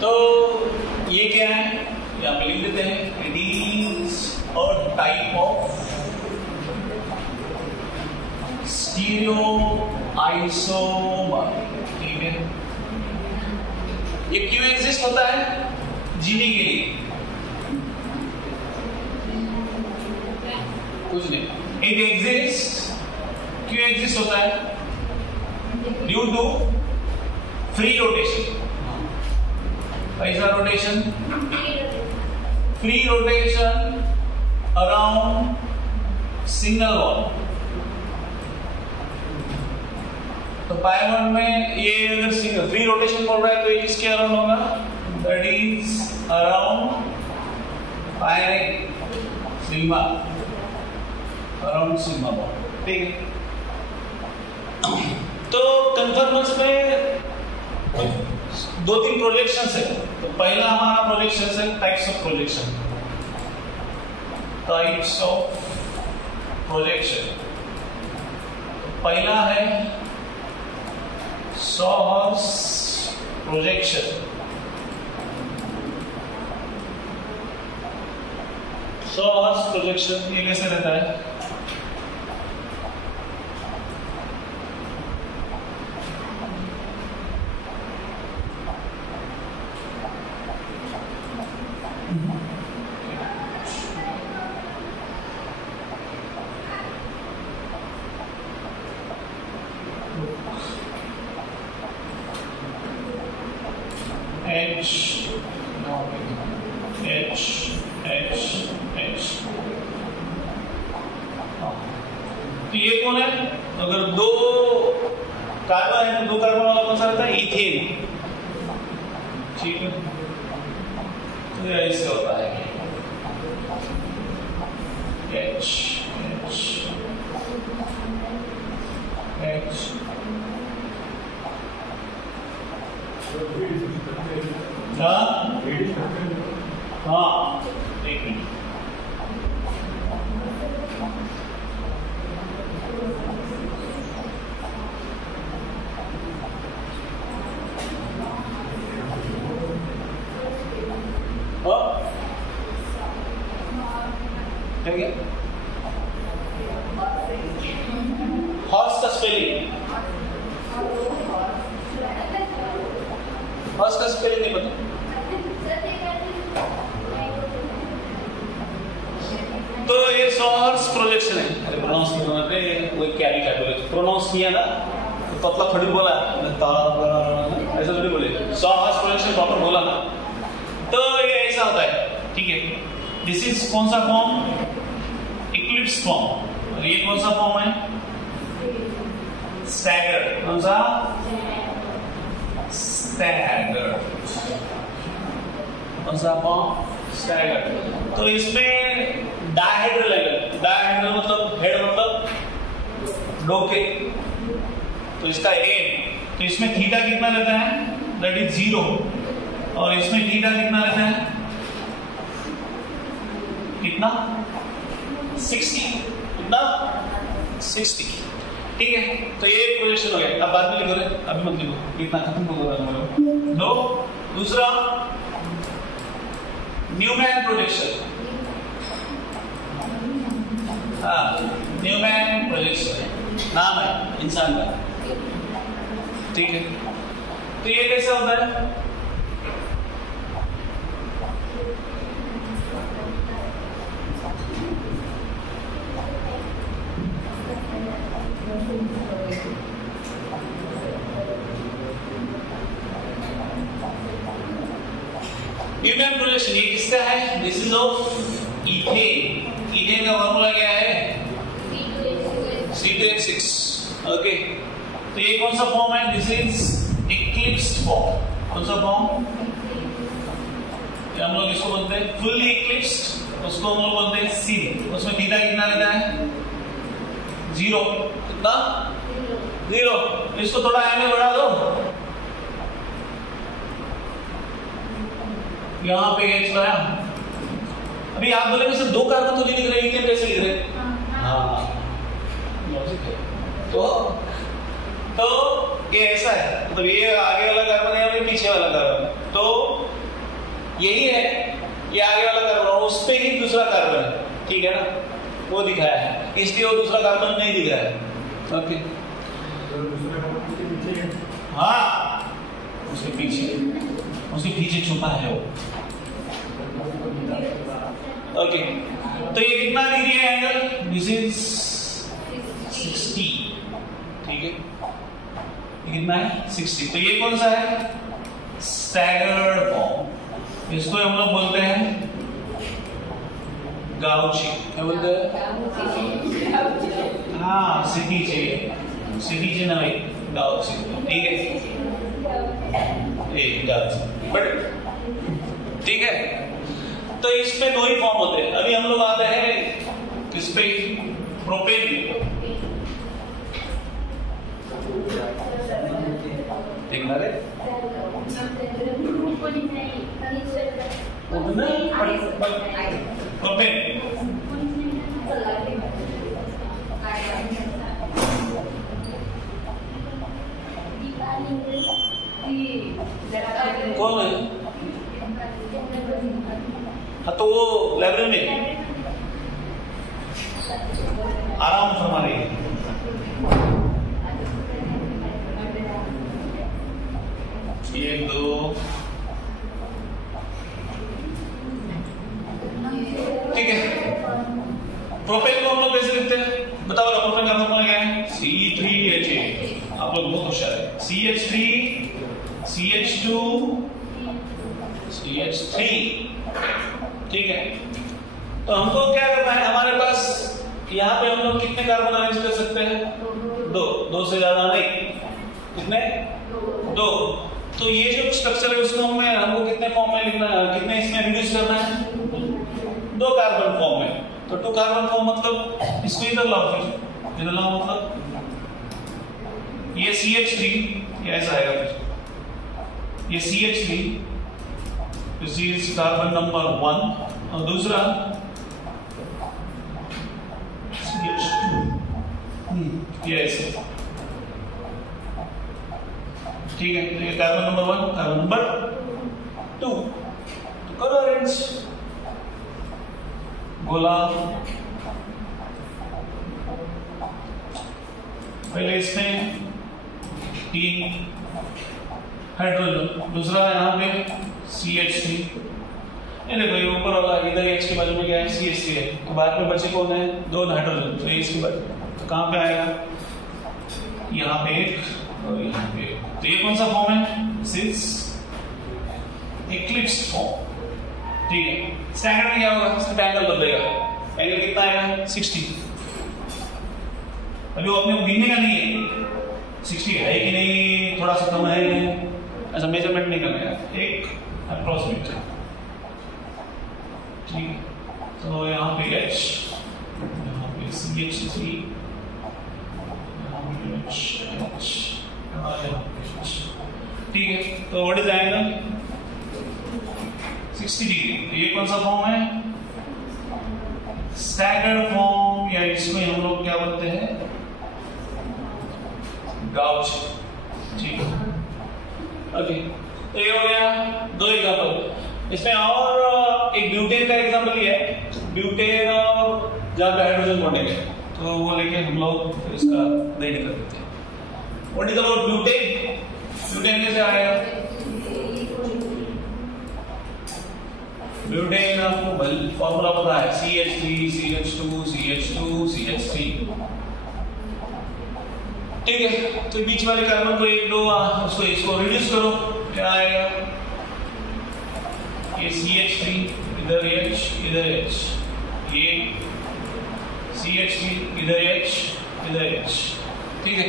तो ये क्या है, यहाँ पे लिख देते हैं, it is a type of stereo isomer. ठीक है, ये क्यों एग्जिस्ट होता है? जीने के लिए, कुछ नहीं। इट एग्जिस्ट, क्यों एग्जिस्ट होता है? Due to free rotation. कैसा rotation? Free rotation around single bond. तो पाई में ये अगर फ्री रोटेशन बोल रहा है तो ये किसके अराउंड होगा? That is around pi sigma, around sigma bond. ठीक है, तो कन्फर्मेंस में 2-3 प्रोजेक्शंस है। तो पहला हमारा प्रोजेक्शन है types of projection. Types of projection, पहला है सॉहर्स प्रोजेक्शन। सॉहर्स प्रोजेक्शन ये कैसे रहता है? तो ये कौन है? अगर 2 कार्बन है तो 2 कार्बन वाला कौन सा रहता है? इथेन। ठीक है, तो ऐसे होता है H H H। हाँ, एक मिनट। हॉर्स का स्पेलिंग, हॉर्स का स्पेलिंग नहीं पता? तो ये सॉहर्स प्रोजेक्शन है। अरे प्रोनाउंस नहीं करना पे, वो क्या लिखा है? प्रोनाउंस किया ना तो पतला थोड़ी बोला, ऐसा थोड़ी बोले। सॉहर्स प्रोजेक्शन प्रॉपर बोला ना, तो ये ऐसा होता है। ठीक है, दिस इज कौन सा फॉर्म? Eclipse form. और ये कौन सा फॉर्म है? स्टैगर्ड। कौन सा? स्टैगर्ड। कौन सा फॉर्म? स्टैगर्ड। तो इसमें डायहेड्रल है। डायहेड्रल मतलब हेड मतलब डोके, तो इसका एम। तो इसमें थीटा कितना रहता है? That is 0। और इसमें थीटा कितना रहता है? कितना? 60। कितना? 60। ठीक है, तो ये प्रोजेक्शन हो गया। अब बाद में लिखो रे, अभी मत लिखो, इतना खत्म हो गया। दो दूसरा न्यूमैन प्रोजेक्शन। हाँ, न्यूमैन प्रोजेक्शन नाम है इंसान का। ठीक है, तो ये कैसे होता है? न्यूमैन प्रोजेक्शन ये किसका है? This is of ethane. Ethane का फॉर्मूला क्या है? C2H6। ओके, तो ये कौन सा फॉर्म है? This is eclipsed form. कौन सा फॉर्म? हम लोग इसको बोलते हैं फुल्ली इक्लिप्स्ड, उसको हम लोग बोलते हैं C। उसमें थीटा कितना रहता है? 0। कितना? 0। इसको थोड़ा m में बढ़ा दो, यहाँ पे H लाया। अभी आप बोले सिर्फ 2 कार्बन तो नहीं लिख रहे, इथेन कैसे लिख रहे? हाँ, लॉजिक है। तो ये ऐसा है, मतलब ये आगे वाला कार्बन है या पीछे वाला कार्बन। तो यही है, ये आगे वाला कार्बन और उस पे ही दूसरा कार्बन है, ठीक है ना, वो दिखाया है, इसलिए वो दूसरा कार्बन नहीं दिख रहा है। ओके, हाँ उसके पीछे छुपा है वो। ओके, तो ये कितना डिग्री है एंगल? दिस इज 60, ठीक है, ये कितना है? 60। तो ये कौन सा है? स्टैगर्ड फॉर्म, इसको हम लोग बोलते हैं गाउची। क्या बोलते हैं? हाँ, सिटीचे ना भाई, गाउची, ठीक है, गाउची, बट ठीक है। तो इसमें दो ही फॉर्म होते हैं। अभी हम लोग आते हैं किस पे? प्रोपेन। देखना रे, प्रोपेन कौन है? हाँ, तो वो लाइब्रेरी में आराम फरमा रही है। एक दो, ठीक है। प्रोपेन को हम लोग कैसे लिखते हैं? बताओ ना, प्रोपेन का फॉर्मूला क्या है? C3H8। आप लोग बहुत होशियार है। CH3 CH2 CH3, ठीक है। तो हमको क्या करना है? हमारे पास यहाँ पे हम लोग कितने कार्बन अरेंज कर सकते हैं? दो से ज्यादा नहीं। कितने? दो। तो ये जो स्ट्रक्चर है उसको हमको कितने फॉर्म में लिखना है? कितने इसमें रिड्यूस करना है? 2 कार्बन फॉर्म में। तो 2 कार्बन फॉर्म मतलब इसको इधर लाओ, फिर इधर लाओ, मतलब ये CH3 ये ऐसा आएगा, फिर ये CH3, this is carbon number 1, और दूसरा CH2, ये ऐसे, ठीक है। तो ये कार्बन नंबर 1, कार्बन नंबर 2, तो करो अरेंज। गोला पहले इसमें 3 हाइड्रोजन, दूसरा यहाँ पे CH3, ये देखो ये ऊपर वाला इधर H के बाजू में क्या है? CH3 है। तो बाद में बचे कौन है? 2 हाइड्रोजन, तो ये इसके बाजू तो कहाँ पे आएगा? यहाँ पे एक और यहाँ पे एक। तो ये कौन सा फॉर्म है? सिक्स इक्लिप्स फॉर्म, ठीक है। स्टैंडर्ड में क्या होगा? इसका एंगल बदलेगा। एंगल कितना आएगा? 60। अभी वो अपने को गिनने का नहीं है 60 है कि नहीं, थोड़ा सा कम है, ऐसा मेजरमेंट नहीं करना है, एक अप्रोक्सीमेट, ठीक है। तो यहाँ पे H, यहाँ पे CH3, यहाँ पे H, ठीक है। तो व्हाट इज एंगल? 60 डिग्री। तो ये कौन सा फॉर्म है? स्टैगर्ड फॉर्म, या इसमें हम लोग क्या बोलते हैं? गाउच, ठीक है। ओके, तो ये हो गया 2 एग्जाम्पल। इसमें और एक ब्यूटेन का एग्जाम्पल लिया है, ब्यूटेन और जहाँ पे हाइड्रोजन बॉन्डिंग है, तो वो लेके हम लोग इसका रेडी कर देते हैं। What is about butane? Butane कैसे आएगा? ब्यूटेन आपको फॉर्मूला पता है, CH3 CH2 CH2 CH3, ठीक है। तो बीच वाले कार्बन को 1 2 उसको इसको रिड्यूस करो, क्या आएगा? ये CH3, इधर H, इधर H, ये CH3, इधर H, इधर H, ठीक है।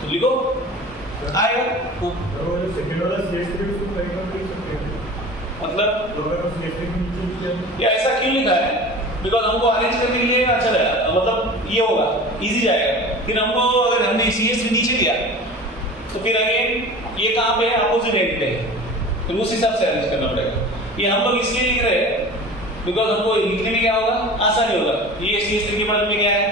तो लिखो, आएगा। मतलब ये ऐसा क्यों लिखा है? बिकॉज हमको अरेंज करने के लिए अच्छा रहेगा, मतलब ये होगा, इजी जाएगा। फिर हमको अगर हमने CH3 नीचे दिया तो फिर अगेन ये कहाँ पे है? अपोजिट एंड पे है, तो उस हिसाब से अरेंज करना पड़ेगा। ये हम लोग इसलिए लिख रहे हैं बिकॉज हमको लिखने में क्या होगा? आसानी होगा। ये CH3 के बाद में क्या है?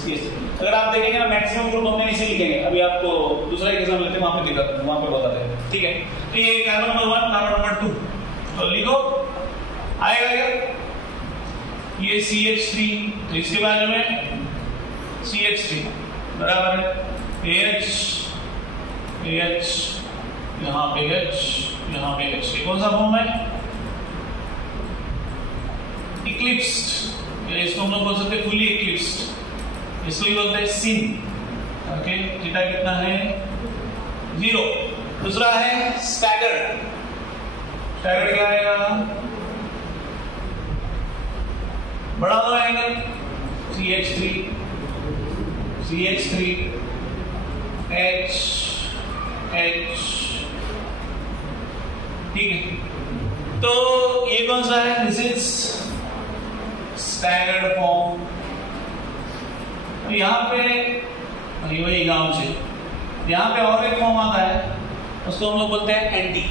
CH3। अगर आप देखेंगे ना, मैक्सिमम ग्रुप हमने इसे लिखेंगे। अभी आपको दूसरा एग्जाम्पल लेते हैं, वहां पे दिखा, वहां पे बताते हैं, ठीक है। तो ये कार्बन नंबर 1, कार्बन नंबर 2, तो लिखो, आएगा क्या? ये CH3, तो इसके बारे में CH3 बराबर है H, यहाँ पे H, यहाँ पे H। ये कौन सा फॉर्म है? इक्लिप्स्ड, इसको हम लोग बोल सकते हैं फुली इक्लिप्स्ड, इसको ही बोलते हैं सिन। ओके, थीटा कितना है? 0। दूसरा है स्टैगर्ड। स्टैगर्ड क्या आएगा? बढ़ा दो एंगल, CH3 H, ठीक है। तो ये कौन सा है? This is staggered form. यहाँ पे वही गांव से यहाँ पे और एक फॉर्म आता है, उसको हम लोग बोलते हैं एंटी।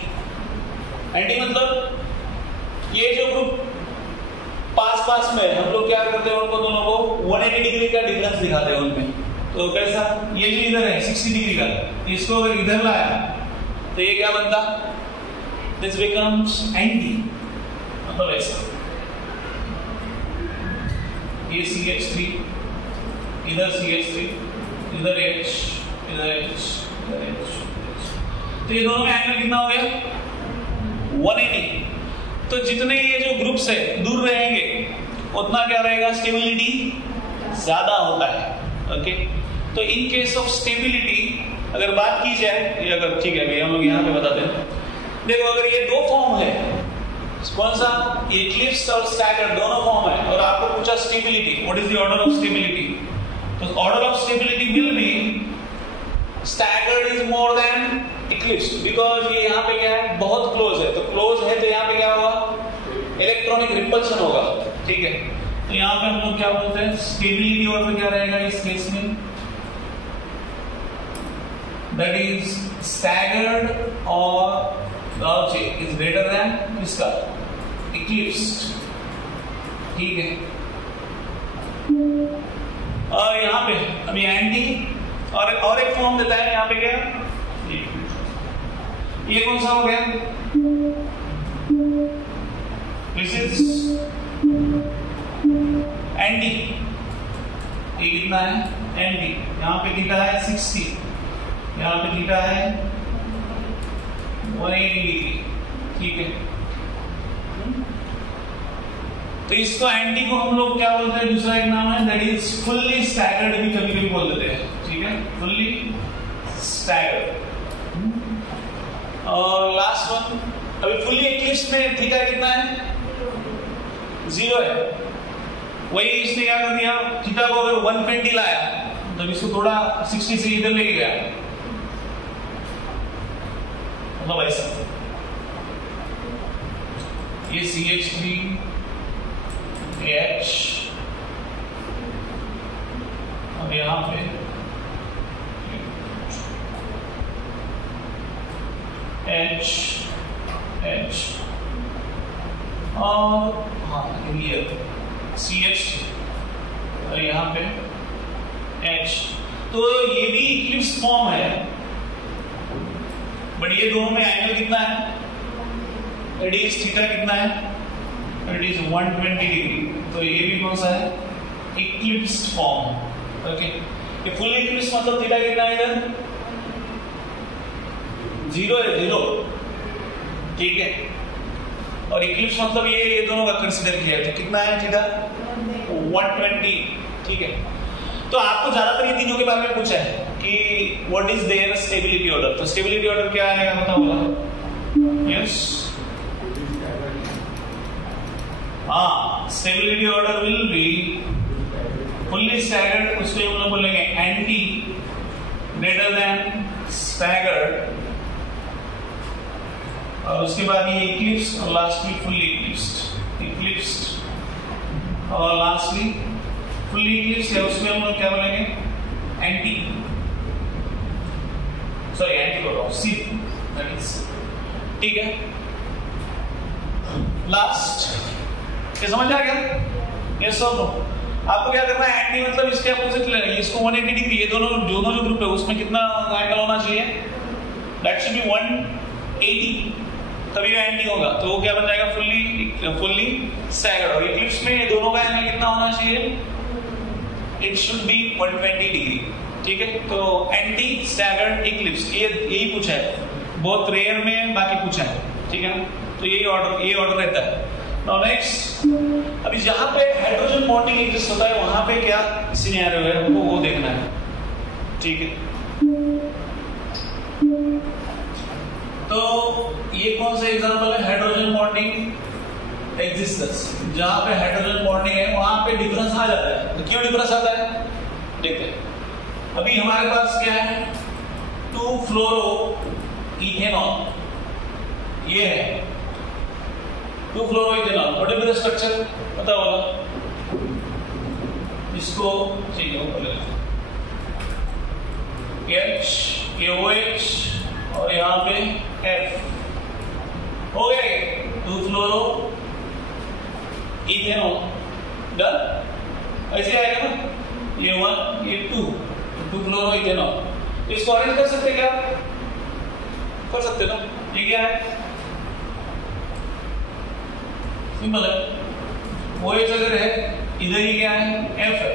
एंटी मतलब ये जो ग्रुप पास में हम लोग क्या करते हैं, उनको दोनों को 180 डिग्री का डिफरेंस दिखाते हैं उनमें। तो कैसा? ये जो इधर है 60 डिग्री का, इसको अगर इधर लाया तो ये क्या बनता? This becomes anti. मतलब ऐसा, ये CH3, इधर CH3, इधर H, इधर H, इधर H। तो ये दोनों में एंगल कितना हो गया? 180। तो जितने ये जो ग्रुप्स है दूर रहेंगे उतना क्या रहेगा? स्टेबिलिटी ज्यादा होता है। ओके, तो इन केस ऑफ स्टेबिलिटी अगर बात की जाए, ये अगर ठीक है हम लोग यहाँ पे बताते हैं। देखो, अगर ये दो फॉर्म है, कौन सा? इक्लिप्स और स्टैगर्ड दोनों फॉर्म है, और आपको पूछा stability, what is the order of stability? तो order of stability will be staggered is more than eclipse, because ये यहाँ पे क्या है? बहुत क्लोज है। तो क्लोज है तो यहाँ पे क्या होगा? इलेक्ट्रॉनिक रिपल्शन होगा। ठीक है, तो यहाँ पे हम लोग क्या बोलते हैं? स्टेबिलिटी ऑर्डर क्या रहेगा इस केस में? दैट इज स्टैगर्ड और इज ग्रेटर देन इसका इक्लिप्स्ड। ठीक है, और यहाँ पे अभी एंटी और एक फॉर्म देता है यहाँ पे क्या? ये कौन सा हो गया? This is anti. ये कितना है? एंटी। यहाँ पे थीटा है 60, यहाँ पे थीटा है 180 डिग्री। ठीक है, तो इसको एंटी को हम लोग क्या बोलते हैं? दूसरा एक नाम है, दैट इज फुल्ली स्टैगर्ड भी कभी कभी बोल देते हैं। ठीक है, फुल्ली स्टैगर्ड। और लास्ट वन, अभी फुल्ली इक्लिप्स में थीटा कितना है? 0 है। वही इसने क्या कर दिया? थीटा को अगर 120 लाया तो इसको थोड़ा 60 से इधर लेके गया, मतलब ऐसा। ये CH3 H और यहां पे H और ये CH और यहां पे H। तो ये भी इक्लिप्स फॉर्म है, बट ये दोनों में एंगल कितना है? इट इज थीटा कितना है? It is 120 degree. तो ये भी कौन सा है? Eclipsed form. ओके, ये फुल इक्लिप्स मतलब थीटा कितना है? इधर 0 है, 0। ठीक है, और इक्लिप्स मतलब ये दोनों का कंसीडर किया है। तो कितना है थीटा? 120। ठीक है, तो आपको ज्यादातर ये तीनों के बारे में पूछा है कि what is there stability order. तो स्टेबिलिटी ऑर्डर क्या आएगा बताओ? यस, हाँ, stability order will be fully staggered, उसको हम लोग बोलेंगे एंटी, ग्रेटर देन स्टैगर्ड, और उसके बाद ये इक्लिप्स, और लास्टली फुल्ली इक्लिप्स्ड, और लास्टली फुल्ली इक्लिप्स है, उसमें हम लोग क्या बोलेंगे? एंटी, सॉरी एंटी को सी, दैट इज। ठीक है, लास्ट ये समझ आ गया? यस और नो? आपको क्या करना है? एंटी मतलब इसके अपोजिट लेना है, इसको 180 डिग्री। ये दोनों जो ग्रुप है उसमें कितना एंगल होना चाहिए? That should be 180। तभी वो एंटी होगा, तो वो क्या बन जाएगा, फुल्ली स्टैगर्ड। और इक्लिप्स में ये दोनों का एंगल कितना होना चाहिए, इट शुड बी 120 डिग्री, ठीक है। तो एंटी स्टैगर्ड इक्लिप्स यही पूछा है, बहुत रेयर में बाकी पूछा है, ठीक है ना। तो ये ऑर्डर रहता है। नाउ नेक्स्ट, अभी जहां पे हाइड्रोजन बॉन्डिंग एग्जिस्ट होता है वहां पे क्या सिनेरियो है हमको वो देखना है, ठीक है। तो ये कौन सा एग्जांपल है, हाइड्रोजन बॉन्डिंग एग्जिस्टेंस। जहां पे हाइड्रोजन बॉन्डिंग है वहां पे डिफरेंस आ जाता है। तो क्यों डिफरेंस आता है देखते हैं। अभी हमारे पास क्या है, 2 फ्लोरो इथेनॉल, ये है 2 fluoro ethanol. What is the structure पता होगा इसको, ठीक है ऊपर ले H, ये OH और यहाँ पे F हो गया ये 2 फ्लोरो इथेनॉल डन। ऐसे आएगा ना, ये 1 ये 2 फ्लोरो इथेनॉल। इसको अरेंज कर सकते क्या, कर सकते ना। ये क्या है, सिंपल है, OH अगर है इधर ही क्या है F है,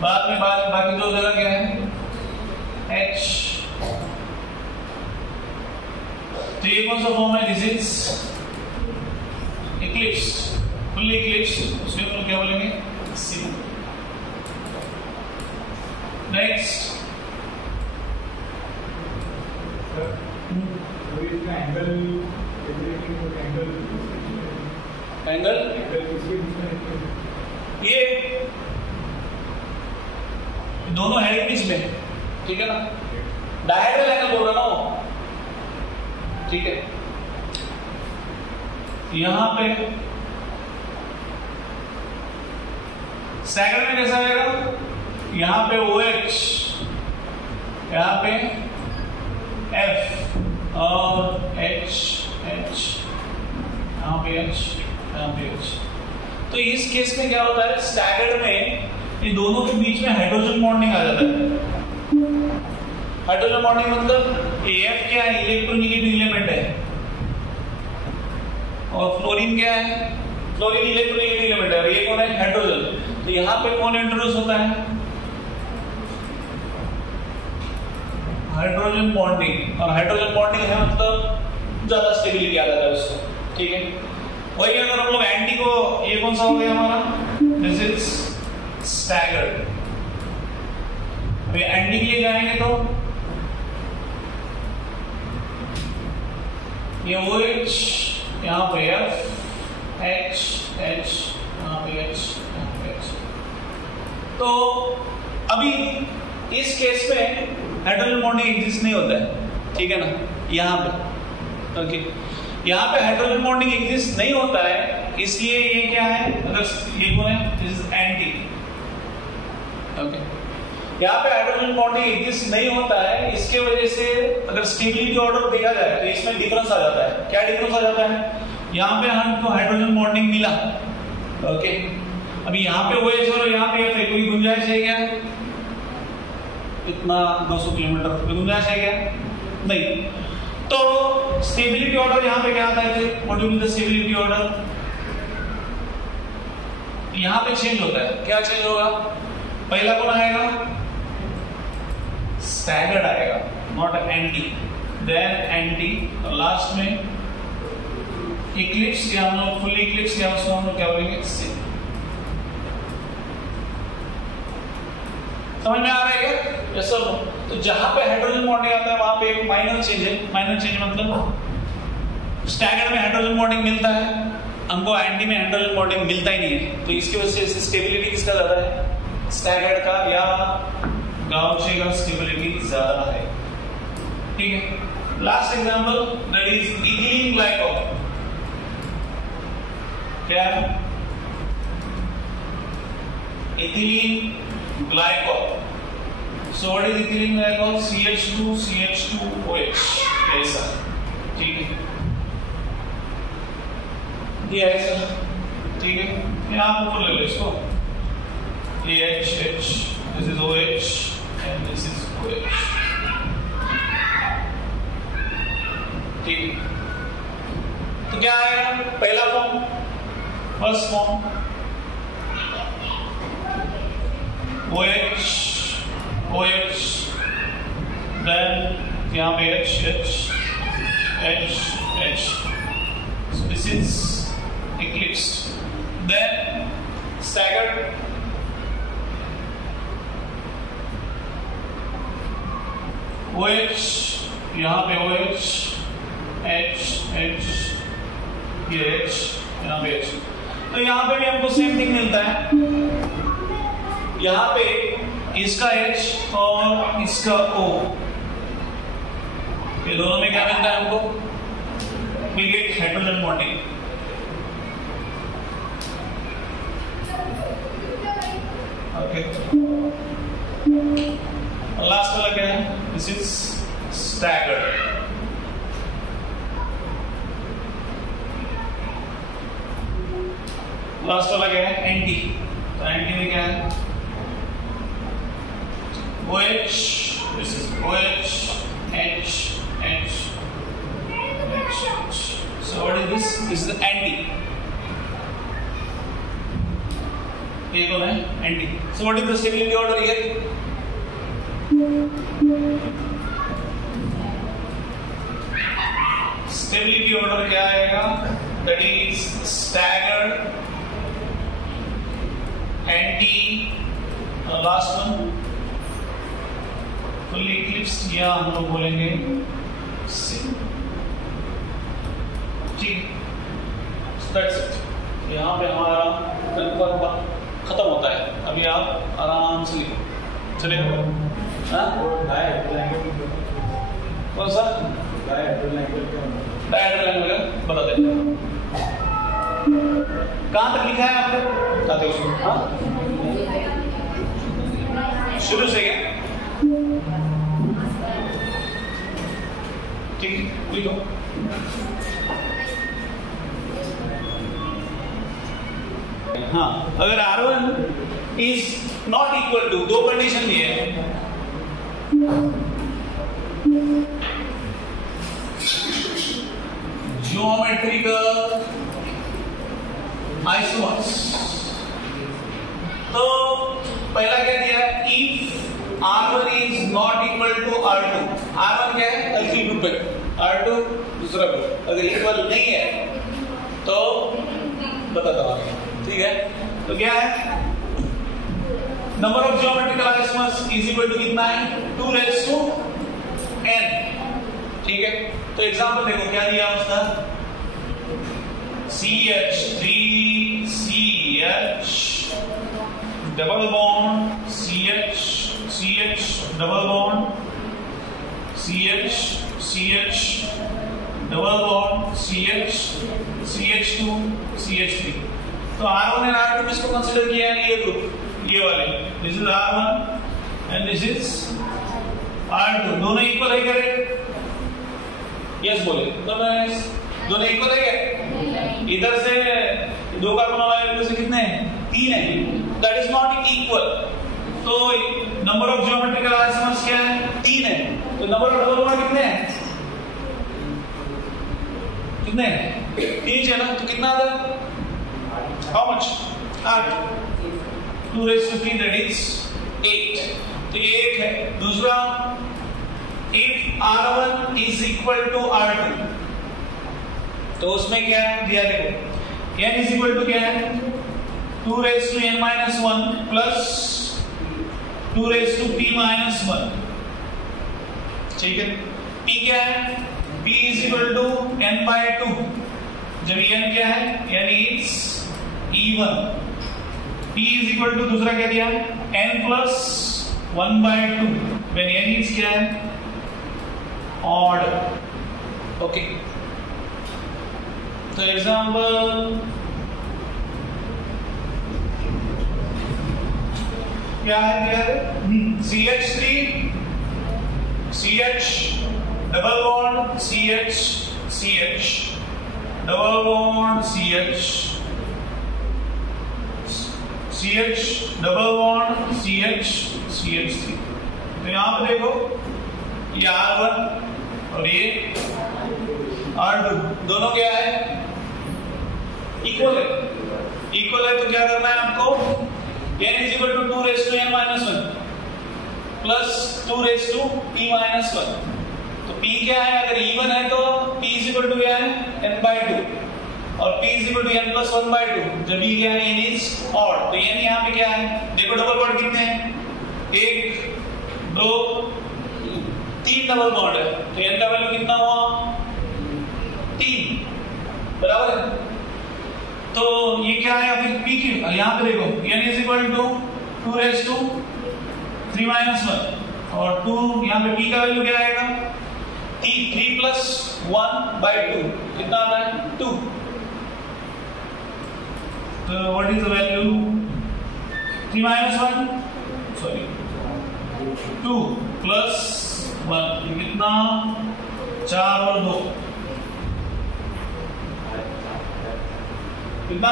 बाद में बाकी दो जगह क्या है H। तो ये कौन सा फॉर्म है, this is Eclipse, fully Eclipse, उसके ऊपर क्या बोलेंगे C। नेक्स्ट एंगल ये दोनों है बीच में, ठीक है ना, डायहेड्रल एंगल बोल रहा ना वो, ठीक है। यहां पे स्टैगर्ड में कैसा आएगा, यहां पे OH, यहां पे F और H, यहां पे H, यहां पे H। तो इस केस में क्या होता है, स्टैगर्ड में ये दोनों के बीच में हाइड्रोजन बॉन्डिंग आ जाता है। हाइड्रोजन बॉन्डिंग मतलब AF क्या है, इलेक्ट्रोनेगेटिव एलिमेंट है, और फ्लोरीन क्या है, फ्लोरीन इलेक्ट्रोनेगेटिव एलिमेंट है, और ये कौन है, हाइड्रोजन। तो यहां पे कौन इंट्रोड्यूस होता है, हाइड्रोजन बॉन्डिंग। और हाइड्रोजन बॉन्डिंग है मतलब ज्यादा स्टेबिलिटी आ जाता है उसको, ठीक है। वही अगर हम लोग एंटी को, ये कौन सा हो गया हमारा, दिस इज स्टैगर्ड। अभी एंटी के लिए जाएंगे तो ये OH, यहाँ पे F, H, यहाँ पे H, यहाँ पे H। तो अभी इस केस में हाइड्रोजन बॉन्डिंग एग्जिस्ट नहीं होता है, ठीक है ना, यहाँ पे, ओके। यहाँ पे हाइड्रोजन बॉन्डिंग एग्जिस्ट नहीं होता है, इसलिए ये क्या है, अगर ये कौन है, दिस इज एंटी, ओके। यहाँ पे हाइड्रोजन बॉन्डिंग एग्जिस्ट नहीं होता है, इसके वजह से अगर स्टेबिलिटी ऑर्डर देखा जाए तो इसमें डिफरेंस आ जाता है। क्या डिफरेंस आ जाता है, यहाँ पे हमको हाइड्रोजन बॉन्डिंग मिला, ओके। अभी यहाँ पे OH और यहाँ पे F है, कोई गुंजाइश है क्या, इतना 200 किलोमीटर गुंजाइश है क्या, नहीं। तो स्टेबिलिटी ऑर्डर यहाँ पे क्या आता है, what is the stability order, यहाँ पे चेंज होता है। क्या चेंज होगा, पहला कौन आएगा, स्टैगर्ड आएगा, नॉट एंटी, देन एंटी, और लास्ट में इक्लिप्स, या हम लोग फुल इक्लिप्स, या उसको हम लोग क्या बोलेंगे C। समझ में आ रहा है क्या, यस सर। तो जहां पे हाइड्रोजन बॉन्डिंग आता है वहां पे एक माइनर चेंज है। माइनर चेंज मतलब स्टैगर्ड में हाइड्रोजन बॉन्डिंग मिलता है, हमको एंटी में हाइड्रोजन बॉन्डिंग मिलता ही नहीं है, तो इसकी वजह से स्टेबिलिटी किसका ज्यादा है, स्टैगर्ड का या गाउचे का स्टेबिलिटी ज्यादा है, ठीक है। Last example that is ethylene glycol. क्या ethylene glycol, so what is ethylene glycol, CH2OH, ऐसा, ठीक है, ये ऐसा, ठीक है। ये आप ऊपर ले लो इसको, ये H, this is OH and this is OH, ठीक है। तो क्या आएगा? पहला form, first form OH OH, then यहाँ पे H H H H, so this is eclipsed, then staggered, OH, यहाँ पे OH H H, ये H, यहाँ पे H, तो यहाँ पे भी हमको सेम थिंग मिलता है, यहाँ पे इसका H और इसका O, ये दोनों में क्या मिलता है हमको? We get hydrogen bonding. Okay, last वाला क्या है? This is staggered. लास्ट वाला क्या है? एंटी। तो एंटी में क्या है? OH, this is OH H H H H. So what is this? This is the anti. ये कौन है? Anti. So what is the stability order here? Stability order क्या आएगा? That is staggered, anti, last one fully eclipsed, या हम लोग बोलेंगे ठीक। That's it. यहाँ पे हमारा कन्फर्म खत्म होता है। अभी आप आराम से लिखो, चलेगा? हाँ? कौन सा? डायहेड्रल एंगल बता दे। कहाँ तक लिखा है आपने? बताते उसको। हाँ? शुरू से क्या? ठीक, लिखो। हाँ, अगर R1 is not equal to, दो कंडीशन दी है, ज्योमेट्रिकल आइसोमर्स, तो पहला क्या दिया है? If R1 is not equal to R2, R1 क्या है? अल्फी ग्रुप है, R2 दूसरा ग्रुप, अगर इक्वल नहीं है तो बताता हूँ, ठीक है? तो क्या है? Number of geometrical isomers is equal to कितना है? 2 raised to n, ठीक है? तो एग्जांपल देखो क्या दिया उसका? CH3 CH double bond CH CH double bond CH CH double bond CH CH2 CH3। तो R1 and R2 किसको कंसीडर किया है? ये ग्रुप, ये वाले, this is R1 and this is R2, दोनों इक्वल है क्या? यस बोले, दोनों इक्वल है क्या? इधर से 2 कार्बन वाला, इधर से कितने हैं? 3 है, दैट इज नॉट इक्वल। तो नंबर ऑफ ज्योमेट्रिकल आइसोमर्स क्या है? 3 है, तो नंबर ऑफ डबल बॉन्ड कितने हैं? कितने हैं? 3 है ना, तो कितना आता? How much? 8, 2 raised to 3, that is 8, तो ये 1 है। दूसरा, if R1 is equal to R2, तो उसमें क्या है दिया? देखो, n is equal to क्या है? 2 raised to n minus 1 plus 2 raised to p minus 1, ठीक है? p क्या है? p is equal to n by 2, जब n क्या है? n is even, p is equal to दूसरा क्या दिया? n plus 1 by 2, when n is क्या है? odd, okay? तो एग्जाम्पल क्या है दिया है? CH3 CH double bond CH CH double bond CH CH double bond CH CH3। तो यहां पर देखो, ये R1 और ये R2 दोनों क्या है? इक्वल है, इक्वल है तो क्या करना है आपको, n is equal to 2 raised to n minus 1 plus 2 raised to p minus 1। तो p क्या है, अगर even है तो p is equal to क्या है, n by 2 और p is equal to n plus 1 by 2। जब ये क्या है, n is odd, तो n यहाँ पे क्या है, देखो डबल बॉन्ड कितने हैं, 1 2 3 डबल बॉन्ड है, तो n का वैल्यू कितना हुआ, 3, बराबर है। तो ये क्या है अभी p की, यहाँ पे देखो n is equal to 2 raised to 3 minus 1 और 2 यहाँ पे p का वैल्यू क्या आएगा, 3 plus 1 by 2 कितना आता है, 2। तो what is the value, 3 minus 1 sorry 2 plus 1 ये कितना, 4 और 2 कितना,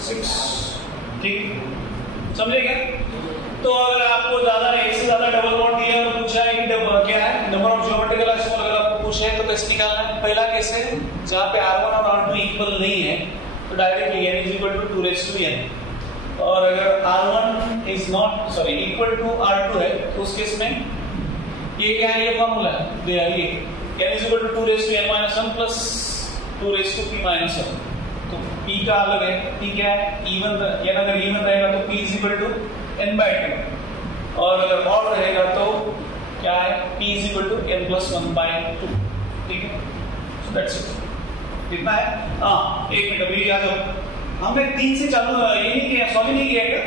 6, ठीक, समझे क्या। तो अगर आपको ज्यादा एक से ज्यादा डबल बॉन्ड दिया और पूछा है कि क्या है नंबर ऑफ ज्योमेट्रिकल आइसोमर, अगर आपको पूछे तो कैसे निकालना है, पहला केस है जहाँ पे R1 और R2 इक्वल नहीं है तो directly n is equal to 2 raised to n, और अगर R1 is not sorry equal to R2 है तो उस केस में ये क्या है, ये फॉर्मूला है ये n is equal to 2 raised to n minus 1 plus 2 raised to p minus 1। तो p का अलग है, p क्या है, इवन, यानी अगर इवन रहेगा तो p is equal to n by 2 और अगर ऑड रहेगा तो क्या है, p is equal to n plus 1 by 2, ठीक है। so that's it, कितना है, हाँ एक मिनट अभी आ जाओ, हमने 3 से चालू ये नहीं किया, सॉल्व नहीं किया क्या,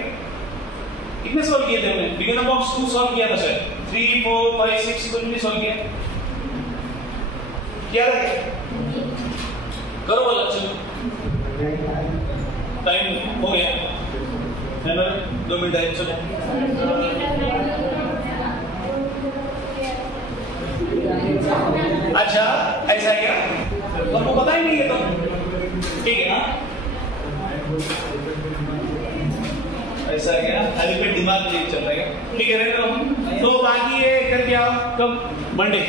कितने सॉल्व किए थे हमने, बिगिनर बॉक्स 2 सॉल्व किया था शायद, 3 4 5 6 कुछ भी सॉल्व किया, क्या रहे करो बोला, चलो टाइम हो गया है ना, 2 मिनट है, चलो अच्छा ऐसा है क्या, तुमको पता ही नहीं है तो ठीक है ना, ऐसा है क्या, अभी पे दिमाग नहीं चल रहा है, ठीक है रहने दो। तो बाकी ये करके आओ कब, मंडे